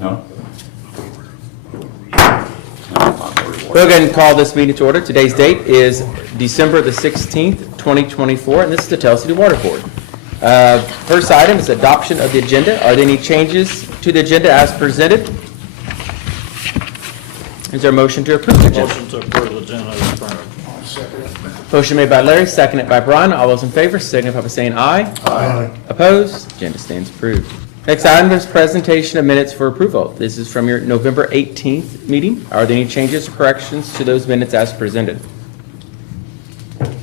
No? We'll go ahead and call this meeting to order. Today's date is December the 16th, 2024, and this is the Tell City Water Board. First item is adoption of the agenda. Are there any changes to the agenda as presented? Is there a motion to approve the agenda? Motion to approve the agenda as printed. Motion made by Larry, seconded by Brian. All those in favor signify by saying aye. Aye. Opposed? Agenda stands approved. Next item is presentation of minutes for approval. This is from your November 18th meeting. Are there any changes or corrections to those minutes as presented?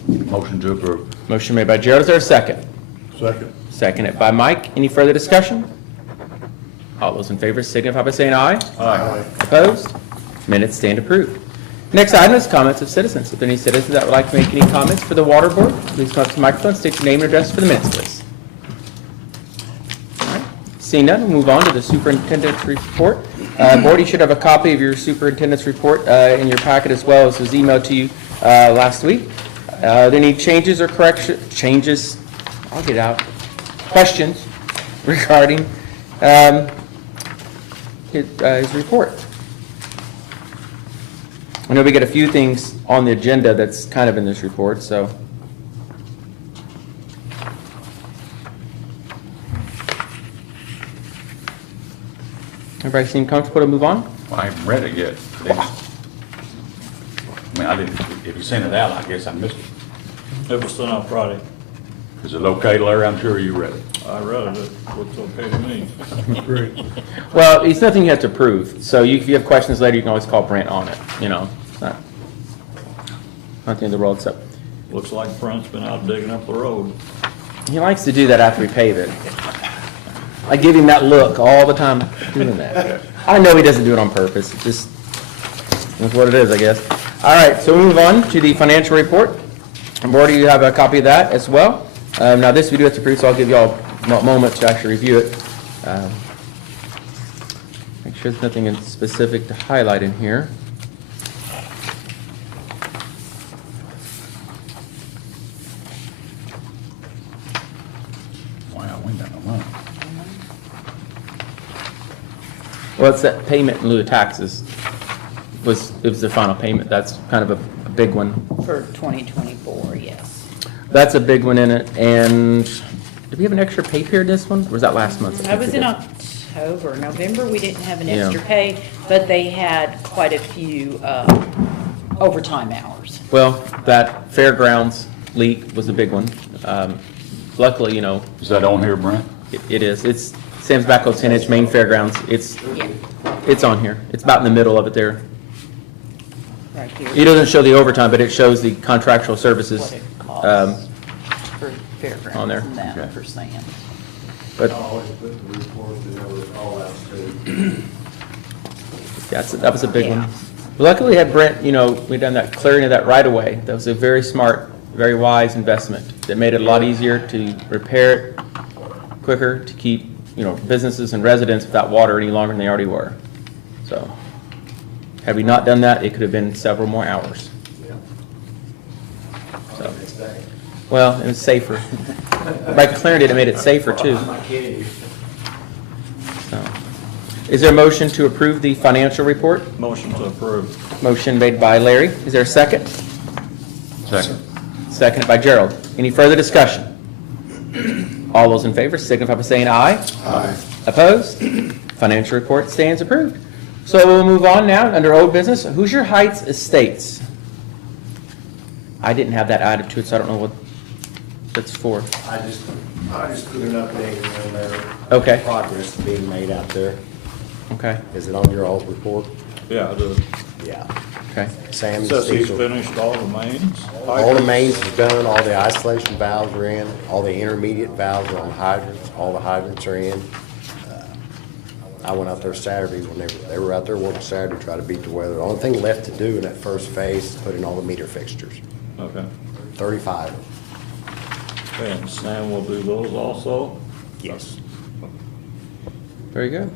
Motion to approve. Motion made by Gerald. Is there a second? Second. Seconded by Mike. Any further discussion? All those in favor signify by saying aye. Aye. Opposed? Minutes stand approved. Next item is comments of citizens. If there are any citizens that would like to make any comments for the Water Board, please come up to the microphone, state your name and address for the minutes, please. All right. Seeing none, we'll move on to the superintendent's report. Board, you should have a copy of your superintendent's report in your packet as well as was emailed to you last week. Are there any changes or changes, I'll get out, questions regarding his report? I know we got a few things on the agenda that's kind of in this report, so. Everybody seem comfortable to move on? Well, I haven't read it yet. I mean, I didn't, if you sent it out, I guess I missed it. It was sent out Friday. Is it okay, Larry? I'm sure you read it. I read it. It looks okay to me. Well, it's nothing you have to prove, so if you have questions later, you can always call Brent on it, you know. It's not the end of the world, so. Looks like Brent's been out digging up the road. He likes to do that after we pave it. I give him that look all the time doing that. I know he doesn't do it on purpose, it's just, that's what it is, I guess. All right, so we move on to the financial report. And Board, you have a copy of that as well. Now this we do have to prove, so I'll give you all a moment to actually review it. Make sure there's nothing in specific to highlight in here. Wow, we got no money. Well, it's that payment in lieu of taxes it was the final payment. That's kind of a big one. For 2024, yes. That's a big one in it. And did we have an extra pay period this one? Or was that last month? That was in October. November, we didn't have an Yeah. extra pay, but they had quite a few overtime hours. Well, that fairgrounds leak was a big one. Luckily, you know, Is that on here, Brent? it is. It's Sam's Backhoe 10-inch main fairgrounds. Yeah, It's on here. It's about in the middle of it there. right here. It doesn't show the overtime, but it shows the contractual services. What it costs for fairgrounds on there. and that Okay. for Sam. But I always put the report that I was all out to. that was a big Yeah. one. Luckily, we had Brent, you know, we done that clearing of that right away. That was a very smart, very wise investment that made it a lot easier to repair it quicker, to keep, you know, businesses and residents without water any longer than they already were. So, had we not done that, it could have been several more hours. So, well, it was safer. By clearing it, it made it safer too. I'm not kidding you. So, is there a motion to approve the financial report? Motion to approve. Motion made by Larry. Is there a second? Second. Seconded by Gerald. Any further discussion? All those in favor signify by saying aye. Aye. Opposed? Financial report stands approved. So we'll move on now, under old business. Hoosier Heights Estates. I didn't have that added to it, so I don't know what that's for. I just put an update on there. Okay. Progress being made out there. Okay, Is it on your old report? Yeah, I did. Yeah. okay. Sam, Says he's Cecil, finished all the mains. all the mains is done, all the isolation valves are in, all the intermediate valves are on hydrants, all the hydrants are in. I went out there Saturday when they were out there working Saturday to try to beat the weather. The only thing left to do in that first phase is put in all the meter fixtures, Okay. 35. Okay, and Sam will do those also? Yes. Very good.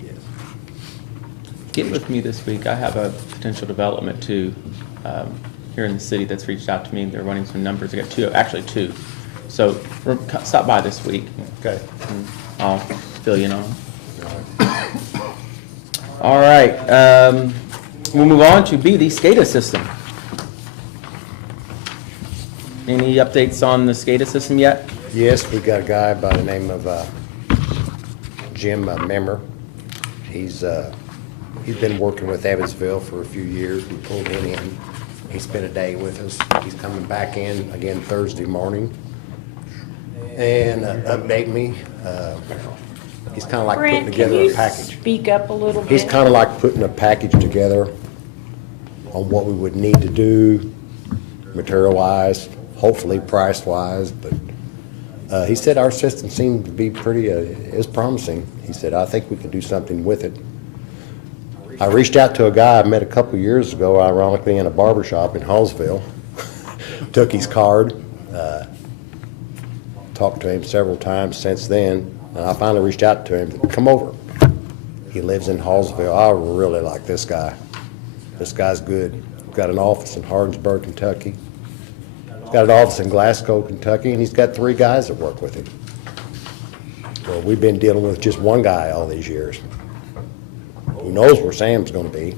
Yes. Get with me this week. I have a potential development too, here in the city that's reached out to me. They're running some numbers. I got two. So stop by this week. Okay. And I'll fill you in on them. All right, we'll move on to B, the SCADA system. Any updates on the SCADA system yet? Yes, we got a guy by the name of Jim Memmer. He's been working with Evansville for a few years. We pulled him in. He spent a day with us. He's coming back in again Thursday morning and update me. He's kind of like putting Brent, can together you a package. speak up a little bit? He's kind of like putting a package together on what we would need to do material-wise, hopefully price-wise, but he said our system seemed to be pretty, is promising. He said, I think we can do something with it. I reached out to a guy I met a couple years ago, ironically, in a barber shop in Hallsville. Took his card, talked to him several times since then, and I finally reached out to him, come over. He lives in Hallsville. I really like this guy. This guy's good. Got an office in Hardinsburg, Kentucky. He's got an office in Glasgow, Kentucky, and he's got 3 guys that work with him. Well, we've been dealing with just one guy all these years. Who knows where Sam's gonna be?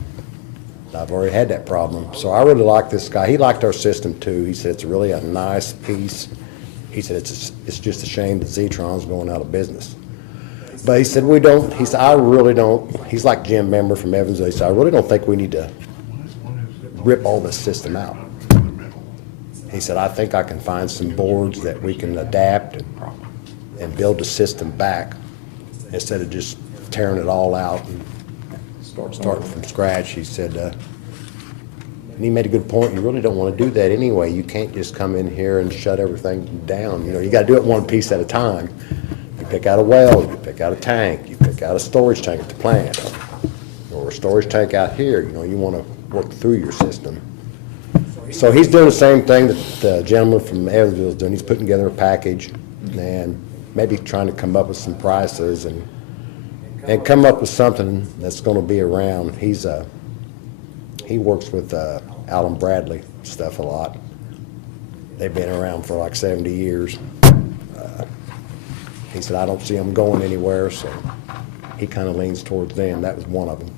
I've already had that problem. So I really like this guy. He liked our system too. He said it's really a nice piece. He said it's just a shame that Zetron's going out of business. But he said he said, I really don't, he's like Jim Memmer from Evansville. He said, I really don't think we need to rip all this system out. He said, I think I can find some boards that we can adapt and build the system back instead of just tearing it all out and starting from scratch. He said, and he made a good point, you really don't want to do that anyway. You can't just come in here and shut everything down. You know, you got to do it one piece at a time. You pick out a well, you pick out a tank, you pick out a storage tank at the plant, or a storage tank out here. You know, you want to work through your system. So he's doing the same thing that the gentleman from Evansville is doing. He's putting together a package and maybe trying to come up with some prices and come up with something that's going to be around. He works with Alan Bradley stuff a lot. They've been around for like 70 years. He said, I don't see them going anywhere, so he kind of leans towards them. That was one of them.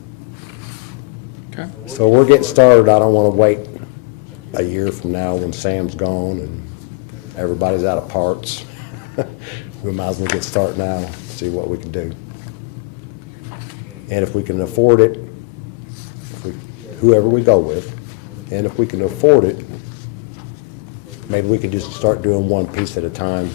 Okay. So we're getting started. I don't want to wait a year from now when Sam's gone and everybody's out of parts. We might as well get started now, see what we can do. And if we can afford it, whoever we go with, and if we can afford it, maybe we can just start doing one piece at a time.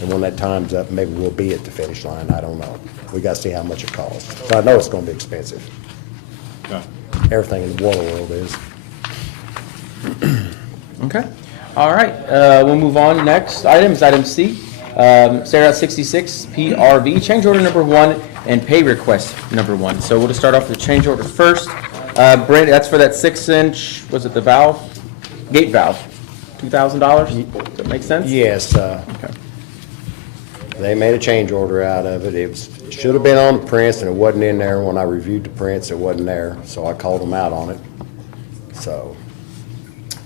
And when that time's up, maybe we'll be at the finish line. I don't know. We got to see how much it costs. But I know it's going to be expensive. Okay. Everything in the water world is. Okay. All right, we'll move on. Next item is item C. Sarah 66 PRV, change order number 1 and pay request number 1. So we'll just start off with the change order first. Brent, that's for that 6-inch, was it the valve? Gate valve, $2,000? Does that make sense? Yes, Okay. they made a change order out of it. It should have been on the prints, and it wasn't in there. When I reviewed the prints, it wasn't there, so I called them out on it. So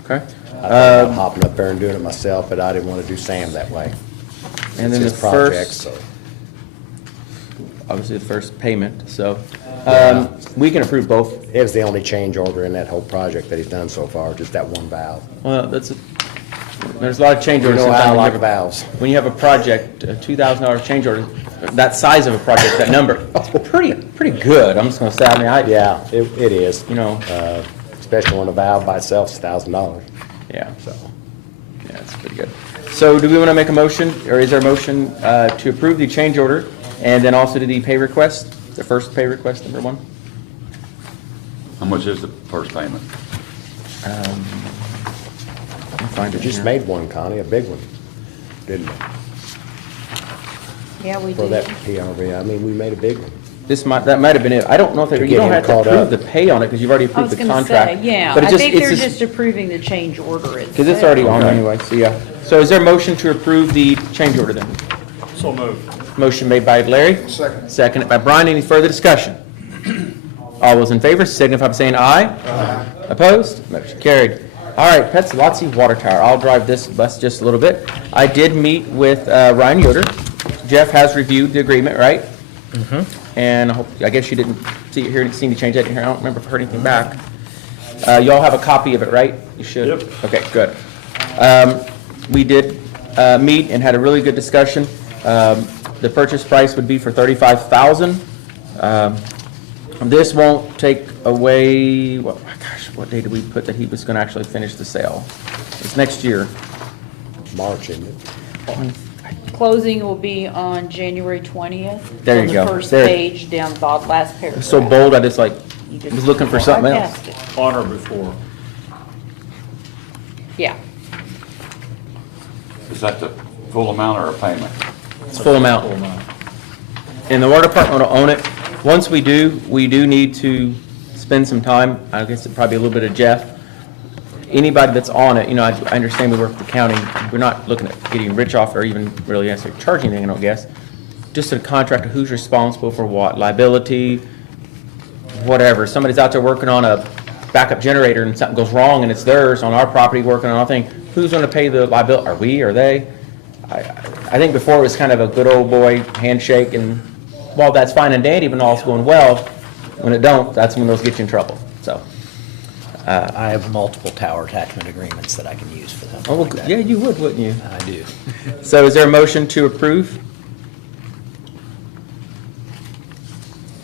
Okay. I thought about hopping up there and doing it myself, but I didn't want to do Sam that way. And then It's the his project, first, so. obviously the first payment, so we can approve both. It was the only change order in that whole project that he's done so far, just that one valve. Well, there's a lot of change You orders. know how I sometimes like when you have valves. When you have a project, a $2,000 change order, that size of a project, that number, it's pretty good. I'm just gonna say, I mean, Yeah, it is. you know, Especially when a valve by itself is $1,000, yeah, so. yeah, it's pretty good. So do we want to make a motion, or is there a motion to approve the change order and then also do the pay request, the first pay request, number 1? How much is the first payment? I'll find We it just here. made one, Connie, a big one, didn't we? Yeah, we For that did. PRV, I mean, we made a big one. That might have been it. I don't know if To you get don't him have to caught approve up. the pay on it because you've already I approved was the gonna contract. say, yeah, But I it think it's they're just approving the change order itself. because it's already on anyway, so yeah. So is there a motion to approve the change order then? So moved. Motion made by Larry. Second. Seconded by Brian. Any further discussion? All those in favor signify by saying aye. Aye. Opposed? Motion carried. All right, Petzlotzi Water Tower. I'll drive this bus just a little bit. I did meet with Ryan Yoder. Jeff has reviewed the agreement, right? And I guess you didn't see any change that in here. I don't remember if I heard anything back. Y'all have a copy of it, right? You should? Yep. Okay, good. We did meet and had a really good discussion. The purchase price would be for $35,000. This won't take away, what day did we put that he was going to actually finish the sale? It's next year. March, isn't it? Closing will be on January 20th. There you go. On the first There. page, down the last paragraph. So bold, I just You just was looking for something else. bypassed it. On or before. Yeah, Is that the full amount or a payment? It's full amount. Full amount. And the water department will own it. Once we do need to spend some time, I guess it'd probably be a little bit of Jeff. Anybody that's on it, I understand we work with the county, we're not looking at getting rich off or even really necessarily charging anything, I don't guess. Just a contractor, who's responsible for what, liability, whatever. Somebody's out there working on a backup generator and something goes wrong and it's theirs on our property working on our thing, who's gonna pay the liability? Are we, are they? I think before it was kind of a good old boy handshake, and while that's fine and dandy, when all's going well, when it don't, that's when those get you in trouble, so. I have multiple tower attachment agreements that I can use for them. Oh, well, like that. yeah, you would, wouldn't you? I do. So is there a motion to approve?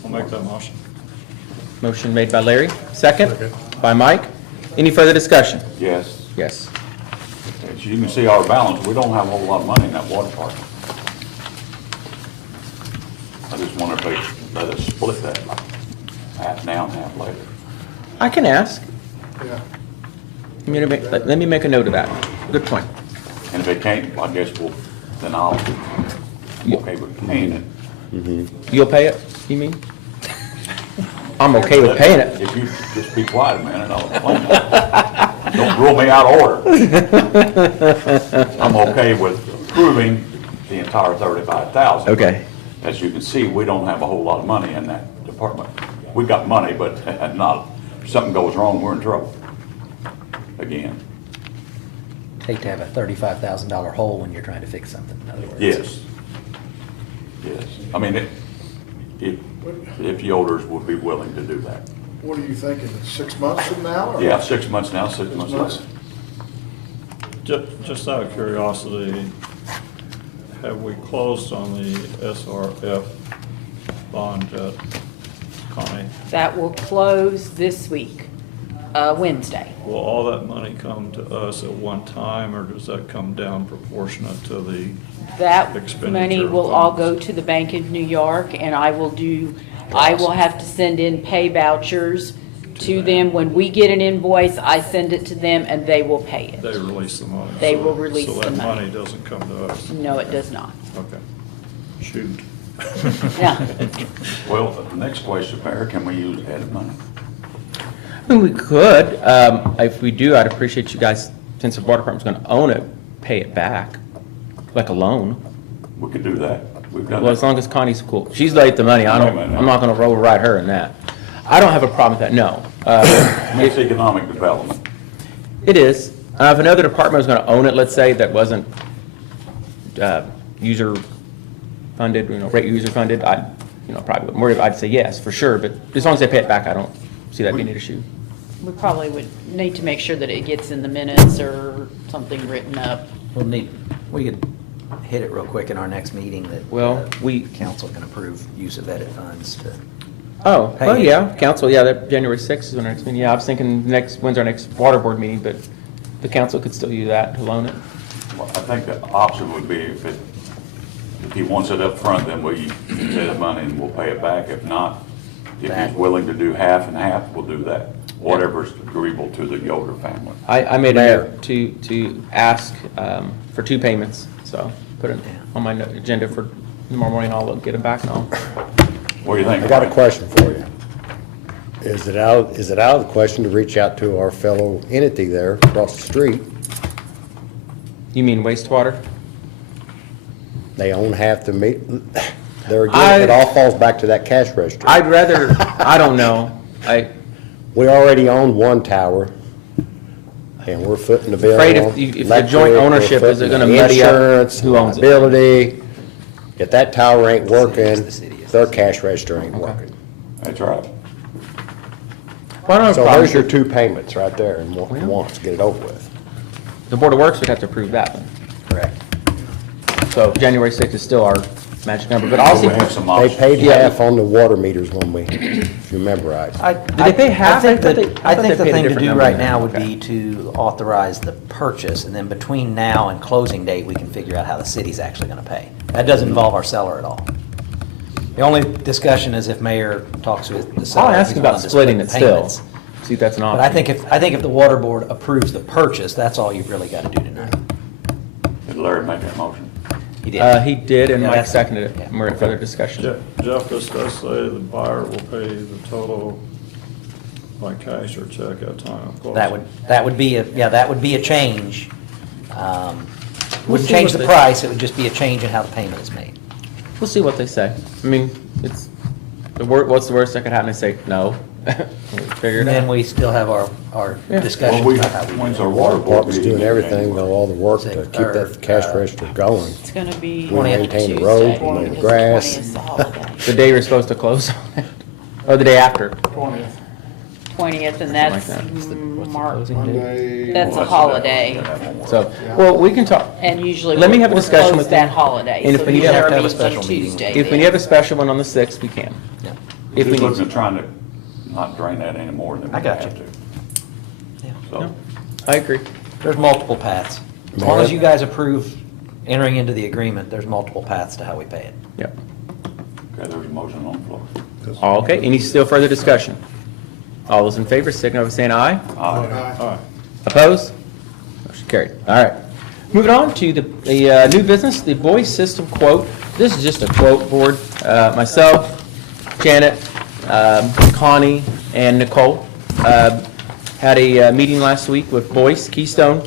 I'll make that motion. Motion made by Larry, second by Mike. Any further discussion? Yes. Yes. As you can see our balance, we don't have a whole lot of money in that water department. I just wonder if they let us split that, like half now and half later. I can ask. Let me make a note of that. Good point. And if they can't, I guess then I'll be okay with paying it. You'll pay it, you mean? I'm okay with paying it. If you just be quiet a minute, I'll explain that. Don't rule me out of order. I'm okay with approving the entire $35,000. Okay. As you can see, we don't have a whole lot of money in that department. We got money, but not, if something goes wrong, we're in trouble. Again, Hate to have a $35,000 hole when you're trying to fix something, in other words. yes. Yes. I mean, if Yoders would be willing to do that. What are you thinking, 6 months from now? or- Yeah, 6 months now, 6 months later. Just out of curiosity, have we closed on the SRF bond yet, Connie? that will close this week, Wednesday. Will all that money come to us at one time, or does that come down proportionate to the, That Expenditure money will all go funds. to the Bank of New York, and I will have to send in pay vouchers to them. When we get an invoice, I send it to them, and they will pay it. they release the money? They So- will release the So that money. money doesn't come to us? No, it does not. Okay. Shoot. Yeah. Well, the next question, Mayor, can we use added money? I mean, we could. If we do, I'd appreciate you guys, since the water department's gonna own it, pay it back, like a loan. We could do that. We've done Well, as that. long as Connie's cool. She's laid the money. Wait a minute. I'm not gonna override her in that. I don't have a problem with that, no. It's economic development. It is. If another department was gonna own it, let's say, that wasn't, user funded, rate user funded, I'd say yes, for sure, but as long as they pay it back, I don't see that being an issue. We probably would need to make sure that it gets in the minutes or something written up. We could hit it real quick in our next meeting that Well, council can approve use of edit funds to. Oh, Pay well, it. yeah, council, yeah, that January 6th is our next meeting. Yeah, I was thinking when's our next water board meeting, but the council could still use that to loan it. Well, I think the option would be if he wants it up front, then we pay the money and we'll pay it back. If not, if he's willing to do half and half, we'll do that. Whatever's agreeable to the Yoder family. I made a Mayor. note to ask for 2 payments, so put it on my agenda for tomorrow morning. I'll get them back and all. What do you think? I got a question for you. Is it out of the question to reach out to our fellow entity there across the street? You mean wastewater? They own half the there again, it all falls back to that cash register. I'd rather, I don't know. We already own one tower, and we're footing the bill Afraid if on the joint electric, we're ownership, is it footing gonna the muddy up insurance, who owns it? liability. If that tower ain't working, The city is if their cash register ain't working. That's right. Well, I don't have a So problem. there's your two payments right there in once, get it over with. The Board of Works would have to approve that one. Correct. So January 6th is still our magic number, but I'll see. We have some They options. paid Yeah. half on the water meters when we, if you remember right. Did they pay half? I think I thought that, they- I I thought think they the paid a thing to different do number right than that. now would Okay. be to authorize the purchase, and then between now and closing date, we can figure out how the city's actually gonna pay. That doesn't involve our seller at all. The only discussion is if mayor talks with the seller. I'll if ask he's about willing to splitting split it the still. payments. See if that's an option. But I think if the water board approves the purchase, that's all you've really gotta do tonight. Did Larry make that motion? He did. He did, and Yeah, Mike that's- seconded it. yeah. And we're in further discussion. Jeff, this does say the buyer will pay the total by cash or check at time of closing. That would be a change. We'll Wouldn't see change what the they- price, it would just be a change in how the payment is made. We'll see what they say. I mean, it's, what's the worst that could happen? They say, no. We'll figure it And then out. we still have our Yeah. discussion Well, about how we. when's do our it. water Water board department's meeting? doing everything, though, all the work to keep that cash register going. It's gonna be. We maintain the roads, we mow the Tuesday, grass. because the 20th 's the holiday. The day you're supposed to close on it, or the day after. 20th, and Something that's like that. March. Monday. That's a Well, holiday, that won't work. So, well, we can talk. and usually Let me have a we're discussion closed with that them. holiday. And if so we need to usually have our to have a meeting's on special meeting. Tuesday If we then. have a special one on the 6th, we can. Yeah. If we Just need looking to. at trying to not drain that any more than we I got have you. to. Yeah. So, I agree. There's multiple paths. As long as you guys approve entering into the agreement, there's multiple paths to how we pay it. Yep. okay, there's a motion on the floor. Okay, any still further discussion? All those in favor, signify by saying aye. Aye. Aye. Opposed? Motion carried. All right. Moving on to the new business, the voice system quote. This is just a quote board. Myself, Janet, Connie, and Nicole had a meeting last week with Boyce Keystone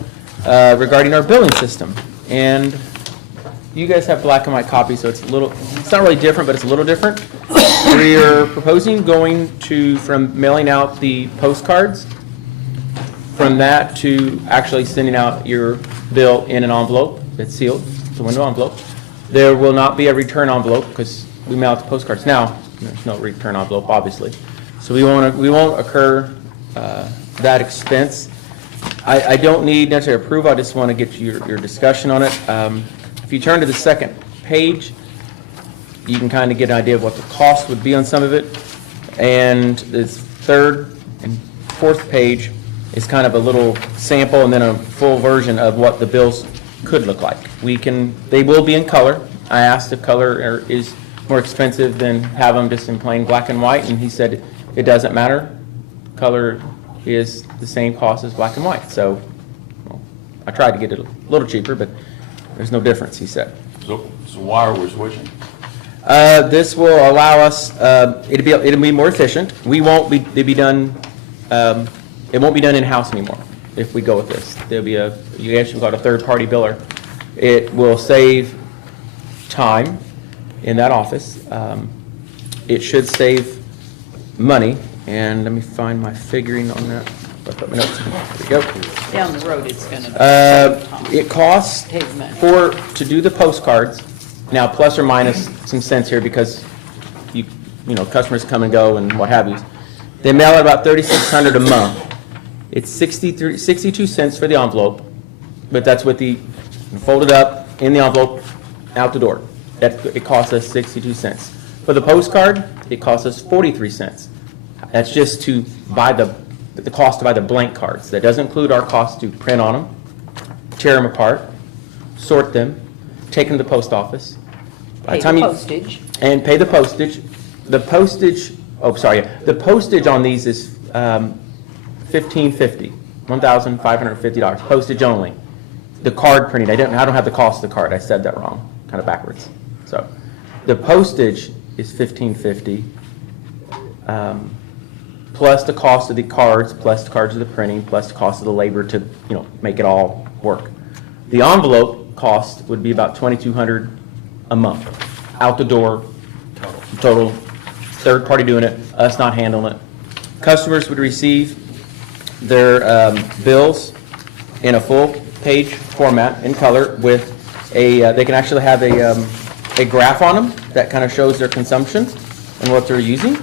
regarding our billing system. And you guys have black and white copies, so it's not really different, but it's a little different. We're proposing going from mailing out the postcards, from that to actually sending out your bill in an envelope that's sealed, the window envelope. There will not be a return envelope because we mail out the postcards now. There's no return envelope, obviously. So we won't incur that expense. I don't need necessarily approval, I just want to get your discussion on it. If you turn to the second page, you can kind of get an idea of what the cost would be on some of it. And this third and fourth page is kind of a little sample and then a full version of what the bills could look like. They will be in color. I asked if color is more expensive than have them just in plain black and white, and he said it doesn't matter. Color is the same cost as black and white. So well, I tried to get it a little cheaper, but there's no difference, he said. So why are we switching? This will allow us, it'll be more efficient. It won't be done in-house anymore if we go with this. You actually got a third-party biller. It will save time in that office. It should save money, and let me find my figuring on that. I put my notes in. There we go. Down the road, it's gonna. It costs Save money. to do the postcards, now plus or minus some cents here because you know, customers come and go and what have you. They mail out about $3,600 a month. It's 62 cents for the envelope, but that's with the folded up in the envelope, out the door. It costs us 62 cents. For the postcard, it costs us 43 cents. That's just to buy the cost to buy the blank cards. That doesn't include our cost to print on them, tear them apart, sort them, take them to the post office. By Pay time the you- postage. And pay the postage. The postage on these is $1,550, $1,550, postage only. The card printing, I don't have the cost of the card, I said that wrong, kind of backwards. So, the postage is $1,550, plus the cost of the cards, plus the cards of the printing, plus the cost of the labor to, make it all work. The envelope cost would be about $2,200 a month, out the door, total, third party doing it, us not handling it. Customers would receive their bills in a full-page format in color with they can actually have a graph on them that kind of shows their consumption and what they're using.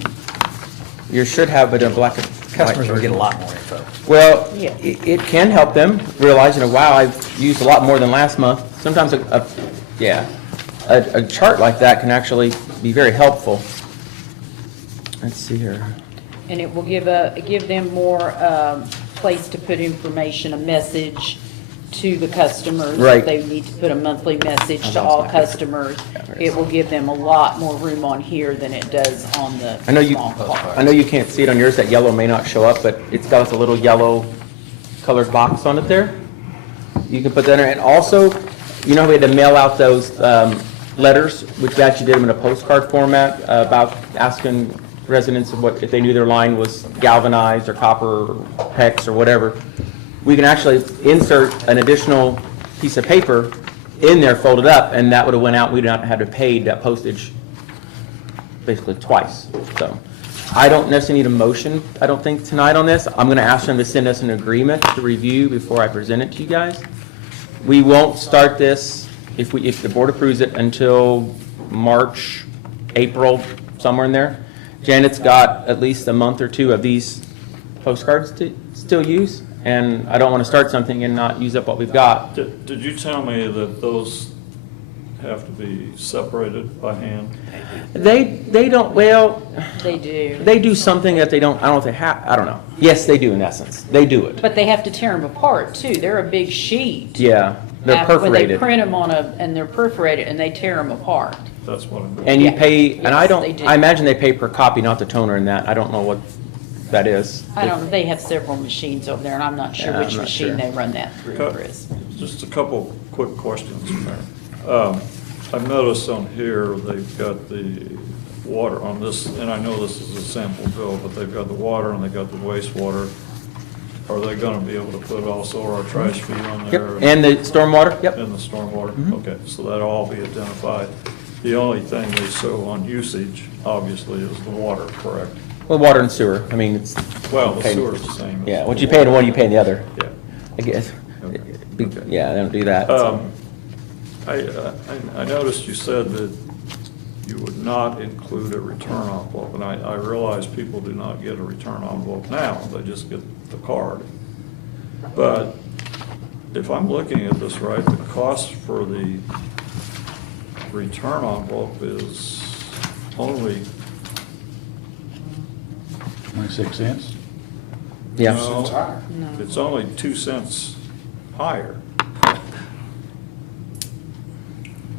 You should have it in a black and white Customers will get a version. lot more info. Well, Yeah. it can help them realize, wow, I've used a lot more than last month. Sometimes a chart like that can actually be very helpful. Let's see here. And it will give them more place to put information, a message to the customers. Right. If they need to put a monthly message to all customers, it will give them a lot more room on here than it does on the I know you, small car. I know you can't see it on yours, that yellow may not show up, but it's got a little yellow colored box on it there. You can put that in, and also, you know, we had to mail out those letters, which we actually did them in a postcard format, about asking residents of if they knew their line was galvanized or copper or PEX or whatever. We can actually insert an additional piece of paper in there folded up, and that would have went out, we'd not have to pay that postage basically twice. So I don't necessarily need a motion, I don't think, tonight on this. I'm gonna ask them to send us an agreement to review before I present it to you guys. We won't start this, if the board approves it, until March, April, somewhere in there. Janet's got at least a month or two of these postcards to still use, and I don't want to start something and not use up what we've got. Did you tell me that those have to be separated by hand? They don't, well, They do. they do something that they don't, I don't know if they have, I don't know. Yes, they do in essence, they do it. But they have to tear them apart too. They're a big sheet. Yeah, they're When they perforated. print them and they're perforated and they tear them apart. That's what I'm. And you Yeah. pay, and I Yes, don't, they do. I imagine they pay per copy, not the toner in that. I don't know what that is. I don't, they have several machines over there and I'm not sure Yeah, I'm which not machine sure. they run that through, Chris. Just a couple quick questions, Mayor. I've noticed on here, they've got the water on this, and I know this is a sample bill, but they've got the water and they've got the wastewater. Are they gonna be able to put also our trash fee on Yep, there? and the stormwater, yep. And the stormwater? Okay, so that'll all be identified. The only thing they show on usage, obviously, is the water, correct? Well, water and sewer, I mean, it's, Well, the Okay. sewer's the same. as yeah, what the you pay in water. one, you pay in the other, Yeah. I guess. Okay. Yeah, they don't do that. so. I noticed you said that you would not include a return envelope, and I realize people do not get a return envelope now, they just get the card. But if I'm looking at this right, the cost for the return envelope is only, 26 cents? Yeah, no, it's only 2 cents higher.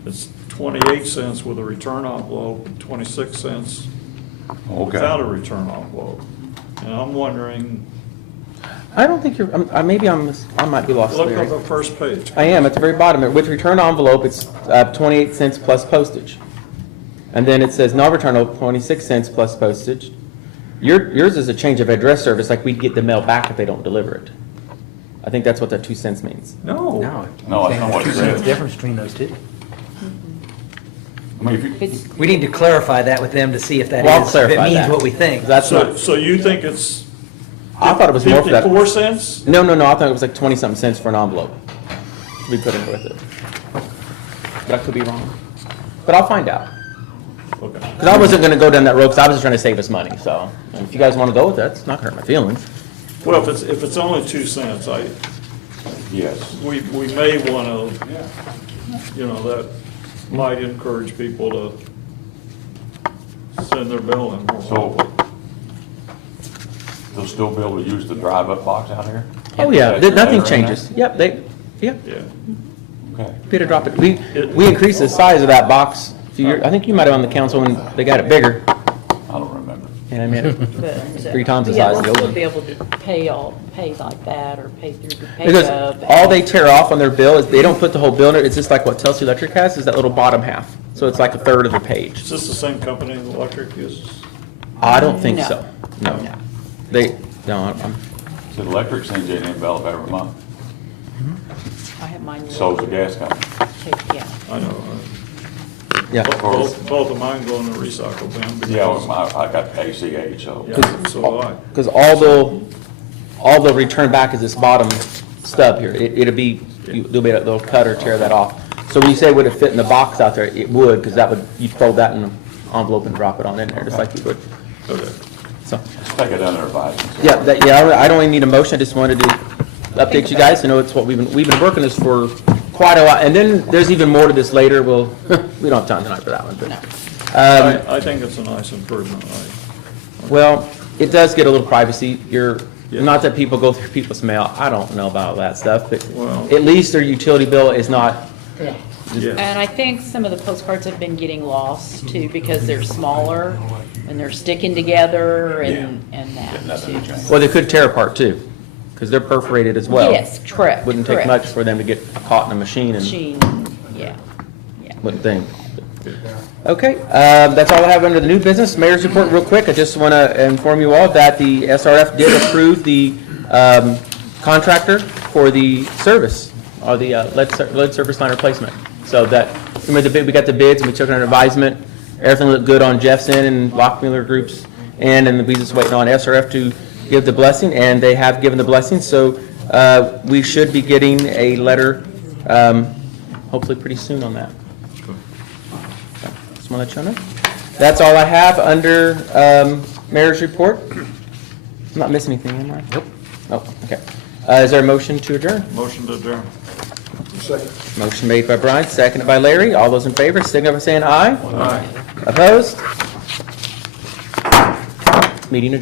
It's 28 cents with a return envelope, and 26 cents without a return envelope. And I'm wondering, I don't think I might be lost look there. at the first page. I am, at the very bottom, with return envelope, it's 28 cents plus postage. And then it says no return envelope, 26 cents plus postage. Yours is a change of address service, like we'd get the mail back if they don't deliver it. I think that's what that 2 cents means. No. No, that's not what it There's a says. difference between those two. I mean, if you, It's, We need to clarify that with them to see if that Well, I'll is, if clarify it means that. what we think. That's So, not, so you think it's I thought it was more for that. 54 cents? No, I thought it was like 20-something cents for an envelope to be put in with it. But I could be wrong. But I'll find out. Okay. Because I wasn't gonna go down that road, because I was just trying to save us money, so if you guys wanna go with that, it's not gonna hurt my feelings. Well, if it's only 2 cents, yes. we may want to, that might encourage people to send their bill in more. So they'll still be able to use the drive-up box out here? Oh, yeah, That's nothing better in there? changes. Yep, yeah, Yeah. be Okay. able to drop it. We increased the size of that box a few years, I think you might have on the council when they got it bigger. I don't remember. And I made it but, 3 times the yeah, size of the we'll old still one. be able to pay like that or pay through the pay Because stub. all they tear off on their bill is, they don't put the whole bill in it, it's just like what Telsey Electric has, is that little bottom half. So it's like a third of the page. Is this the same company the electric uses? I don't think No. so, no. No. I'm, So the electric sends you an envelope every month, I have mine. so's the gas company. Yeah. I know. yeah. Both of mine go in the recycle bin. because- Yeah, well, I got ACH, so. Yeah, so do I. Because all they'll return back is this bottom stub here. It'll be, they'll cut or tear that off. So when you say would it fit in the box out there, it would, because that would, you'd fold that in an envelope and drop it on in there, just like you would. Okay. So, Just take it under advisement. yeah, I don't even need a motion, I just wanted to update you guys to know it's what we've been working this for quite a while. And then there's even more to this later, we don't have time tonight for that one, but. I think it's a nice improvement. Well, it does get a little privacy. Yes. Not that people go through people's mail. I don't know about all that stuff, but Well- at least their utility bill is not, Yes. And I think some of the postcards have been getting lost too, because they're smaller and they're sticking together and that nothing too. to change. well, they could tear apart too, because they're perforated as well. Yes, correct. Wouldn't take correct. much for them to get caught in a machine and Machine, yeah. wouldn't think. Okay, that's all I have under the new business. Mayor's report, real quick. I just want to inform you all that the SRF did approve the contractor for the service, or the lead service line replacement. So that, remember we got the bids and we took it under advisement. Everything looked good on Jeff's end and Lockmuller Group's end, and we just waiting on SRF to give the blessing, and they have given the blessing. So we should be getting a letter hopefully pretty soon on that. Just want to let you know. That's all I have under Mayor's report. I'm not missing anything, am I? Nope. Oh, okay. Is there a motion to adjourn? Motion to adjourn. Second. Motion made by Brian, seconded by Larry. All those in favor, signify by saying aye. Aye. Opposed? Meeting adjourned.